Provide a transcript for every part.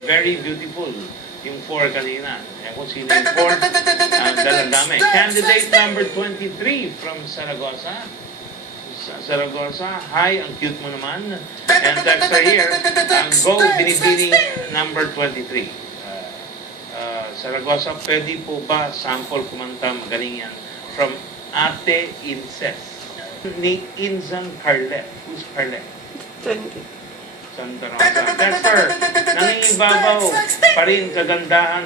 Very beautiful. Yung 4 kanina. Ewan kung sino yung 4. Daladami. Candidate number 23 from Zaragoza. Zaragoza. Hi, ang cute mo naman. And that's right here. Go, Binibini number 23. Zaragoza, pwede po ba sample kumanta? Magaling yan. From Ate Inces. Ni Inzan Carlet. Who's Carlet? Santa Rosa. Tester, nangingibabaw pa rin kagandahan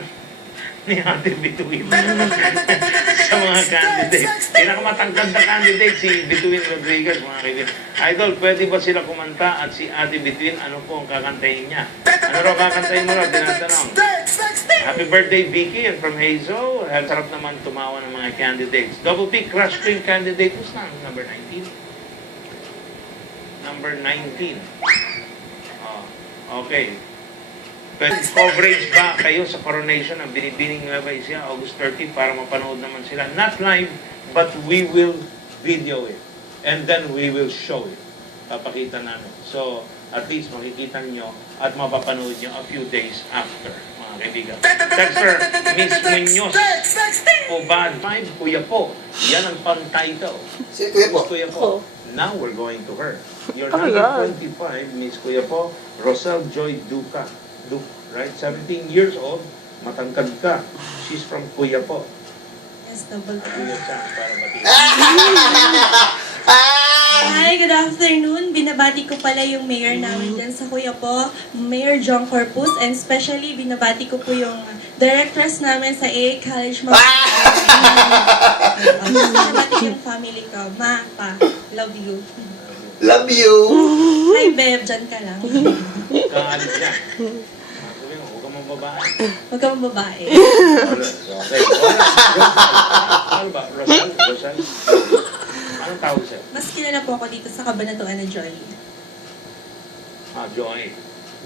ni Ate Bituin sa mga candidates. Pinakamatangkad na candidate si Bituin Rodriguez, mga kaibigan. Idol, pwede ba sila kumanta at si Ate Bituin, ano po ang kakantahin niya? Ano raw kakantahin mo raw? Tinatanong. Happy birthday, Vicky, and from Hazel. Sarap naman tumawa ng mga candidates. Double P, Crush Queen candidate. Who's na? Number 19? Number 19. Okay. Pwede coverage ba kayo sa coronation ng Binibining Nueva Ecija, August 30, para mapanood naman sila? Not live, but we will video it. And then we will show it. Papakita namin. So, at least makikita nyo at mapapanood nyo a few days after, mga kaibigan. Texter, Miss Muñoz. Ubad 5, Kuya Po. Yan ang pang-title. Si Kuya Po. Miss Kuya Po. Now we're going to her. Your number 25, Miss Kuya Po, Rosel Joy Duca. Right? 17 years old, matangkad ka. She's from Kuya Po. Yes, double. Kuya Chan, para batiin. Hi, good afternoon. Binabati ko pala yung mayor namin dyan sa Kuya Po, Mayor John Corpus, and especially binabati ko po yung directress namin sa AA College. Binabati yung family ko. Ma, pa, love you. Love you. Hi, Bev, dyan ka lang. Kaalit siya. Sabi mo, huwag kang mababae. Huwag kang babae. Okay. Ano ba? Rosal? Anong tawag siya? Mas kilala po ako dito sa Cabanatuan na Joy. Joy.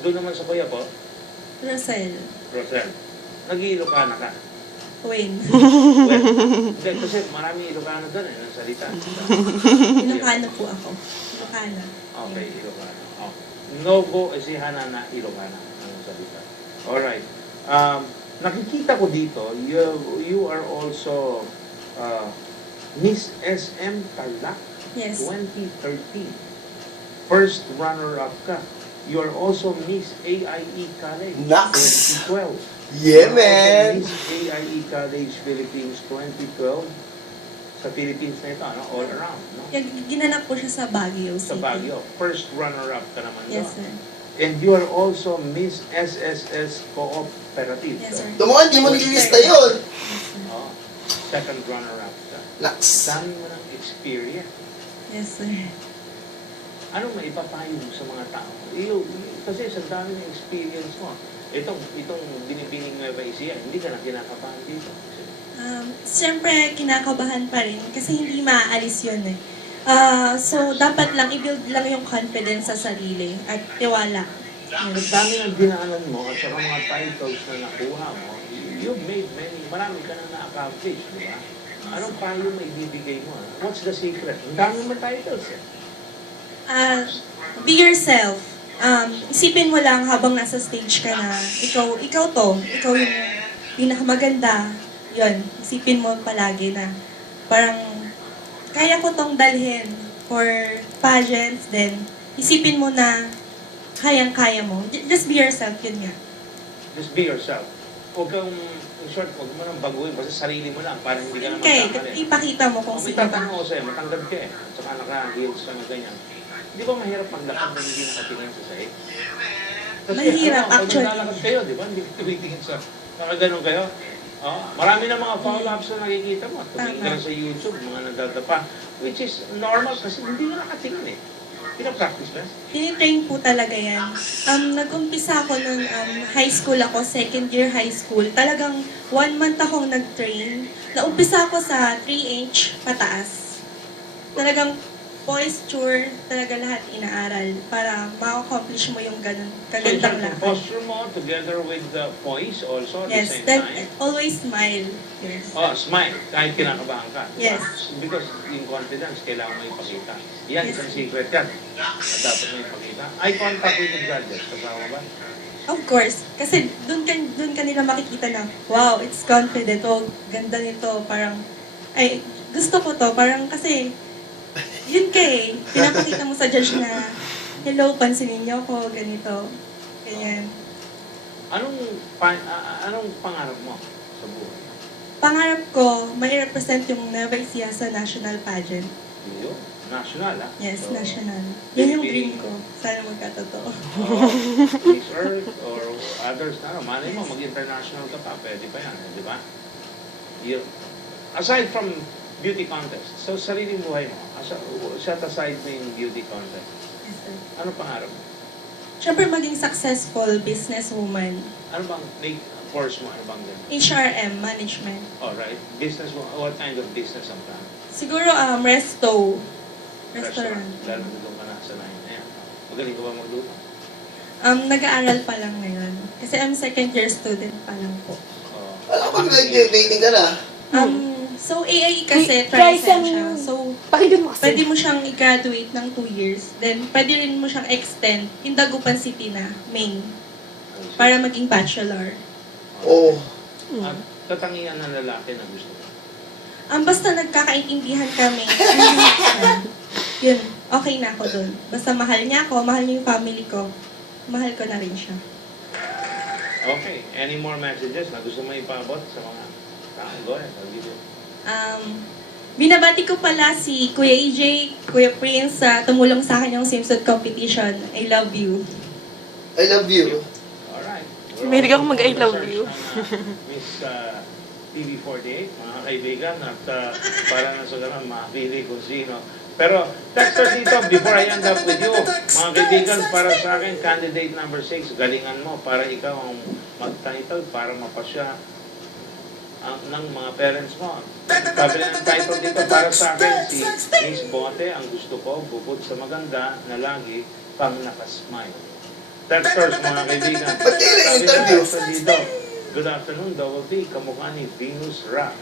Doon naman sa Kuya Po, Rosel. Rosel. Nag-Ilocana ka. Wayne. Well, hindi, kasi marami Ilocana doon ng salita. Ilocano po ako. Ilocana. Okay, Ilocana. Oh. Novo Ecija na Ilocana ang salita. Alright. Nakikita ko dito, you are also Miss SM Tarlac Yes. 2013. First runner-up ka. You are also Miss AIE College Nice. 2012. Yeah, You are man. also Miss AIE College Philippines 2012. Sa Philippines na ito, ano? All around. No? Ginanap po siya sa Baguio Sa City. Baguio. First runner-up ka naman Yes, doon. sir. And you are also Miss SSS Cooperative. Yes, sir. Tumuhan, di mo nililista yun. Yes, sir. Oh, second runner-up ka. Naks. Dami mo ng experience. Yes, sir. Anong maipapayo mo sa mga tao? Kasi sa dami ng experience mo, itong Binibining Nueva Ecija, hindi ka na kinakabahan dito. Siyempre, kinakabahan pa rin kasi hindi maaalis yun eh. So, dapat lang i-build lang yung confidence sa sarili at tiwala. Ang dami ng dinaanan mo at saka mga titles na nakuha mo, you've made marami ka na na-accomplish, di ba? Anong payo may ibibigay mo? What's the secret? Ang dami mo titles eh. Be yourself. Isipin mo lang habang nasa stage ka na ikaw ikaw yung pinakamaganda. Yun, isipin mo palagi na parang kaya ko tong dalhin for pageants, then isipin mo na kayang-kaya mo. Just be yourself, yun nga. Just be yourself. Huwag kang, in short, huwag mo nang baguhin. Basta sarili mo lang para hindi ka naman Okay, kamali. ipakita mo kung May sino ka. tatanong ko sa'yo, matangkad ka eh. At saka naka-heels ka na ganyan. Di ba mahirap maglakad na hindi nakatingin sa sahig? Mahirap, pag actually. naglalakad kayo, di ba? Hindi ka tumitingin sa... Mga ganun kayo. Marami na mga follow-ups na nakikita mo. Tumingin ka lang sa YouTube, mga nagdadapa. Which is normal kasi hindi ka nakatingin eh. Pinapractice ba? Tinitrain po talaga yan. Nag-umpisa ako nung high school ako, second year high school. Talagang 1 month akong nag-train. Naumpisa ako sa 3H pataas. Talagang posture, talaga lahat inaaral para ma-accomplish mo yung ganun, kagandang So, lakad. posture mo together with the poise also at the Yes, same then time. always smile. Yes. Smile, kahit kinakabahan ka. Yes. Because yung confidence, kailangan mo ipakita. Yan, Yes. isang secret yan. At dapat mo ipakita. Eye contact with the judges. Kasama ba? Of course. Kasi dun ka nila makikita na, wow, it's confident. Oh, ganda nito. Parang, ay, gusto ko to. Parang kasi, yun ka eh. Pinapakita mo sa judge na, hello, pansinin niyo ako, ganito. Ganyan. Anong pangarap mo sa buhay? Pangarap ko, may represent yung Nueva Ecija sa national pageant. Yun. National, ha? Yes, So, national. Yun yung dream ko. Sana magkatotoo. Miss Earth or others na, malay mo, mag-international ka pa, pwede pa yan, di ba? Yun. Aside from beauty contest, so sariling buhay mo, set aside mo yung beauty contest. Yes, sir. Ano pangarap mo? Siyempre maging successful businesswoman. Ano bang make course mo? Ano bang ganun? HRM, management. Alright. Business mo, what kind of business ang plan? Siguro, restaurant. Lalo na doon ka na sa line. Ayan. Magaling ka ba magluto? Nag-aaral pa lang ngayon. Kasi I'm second year student pa lang po. Alam ko nag-dating ka na. So, AIE kasi, Try TriSem some- siya. So, Pakinggan mo kasi. pwede mo siyang i-graduate ng 2 years. Then, pwede rin mo siyang extend in Dagupan City na, main. Para maging bachelor. Oo. At katangian ng lalaki na gusto mo. Basta nagkakaintindihan kami. Yun, okay na ako dun. Basta mahal niya ako, mahal niya yung family ko. Mahal ko na rin siya. Okay. Any more messages na gusto mo ipaabot sa mga tao? Go ahead. I'll give you. Binabati ko pala si Kuya EJ, Kuya Prince sa tumulong sa akin yung swimsuit competition. I love you. I love you. Alright. Mahilig ako mag-I love you. Miss TV48, mga kaibigan, at para na sa ganun, makapili kung sino. Pero, texter dito, before I end up with you, mga kaibigan, para sa akin, candidate number 6, galingan mo para ikaw ang mag-title para mapasya ng mga parents mo. Sabi ng title dito para sa akin, si Miss Bote, ang gusto ko, bukod sa maganda na lagi, pang nakasmile. Texters, mga kaibigan. Ba't kayo Sabi ng na-interview? texter dito, good afternoon, Double B. Kamukha ni Venus Ra,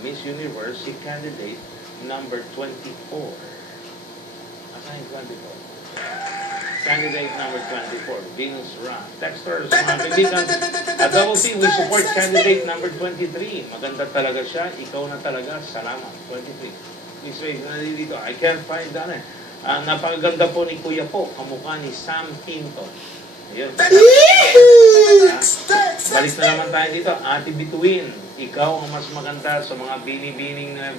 Miss Universe, si candidate number 24. Asan yung 24? Candidate number 24, Venus Ra. Texters, mga kaibigan, at Double B, we support candidate number 23. Maganda talaga siya, ikaw na talaga, salamat. 23. Please wait, dito. I can't find that eh. Napakaganda po ni Kuya po, kamukha ni Sam Pinto. Ayun. Balik na naman tayo dito. Ate Bituin, ikaw ang mas maganda sa mga bini-bining na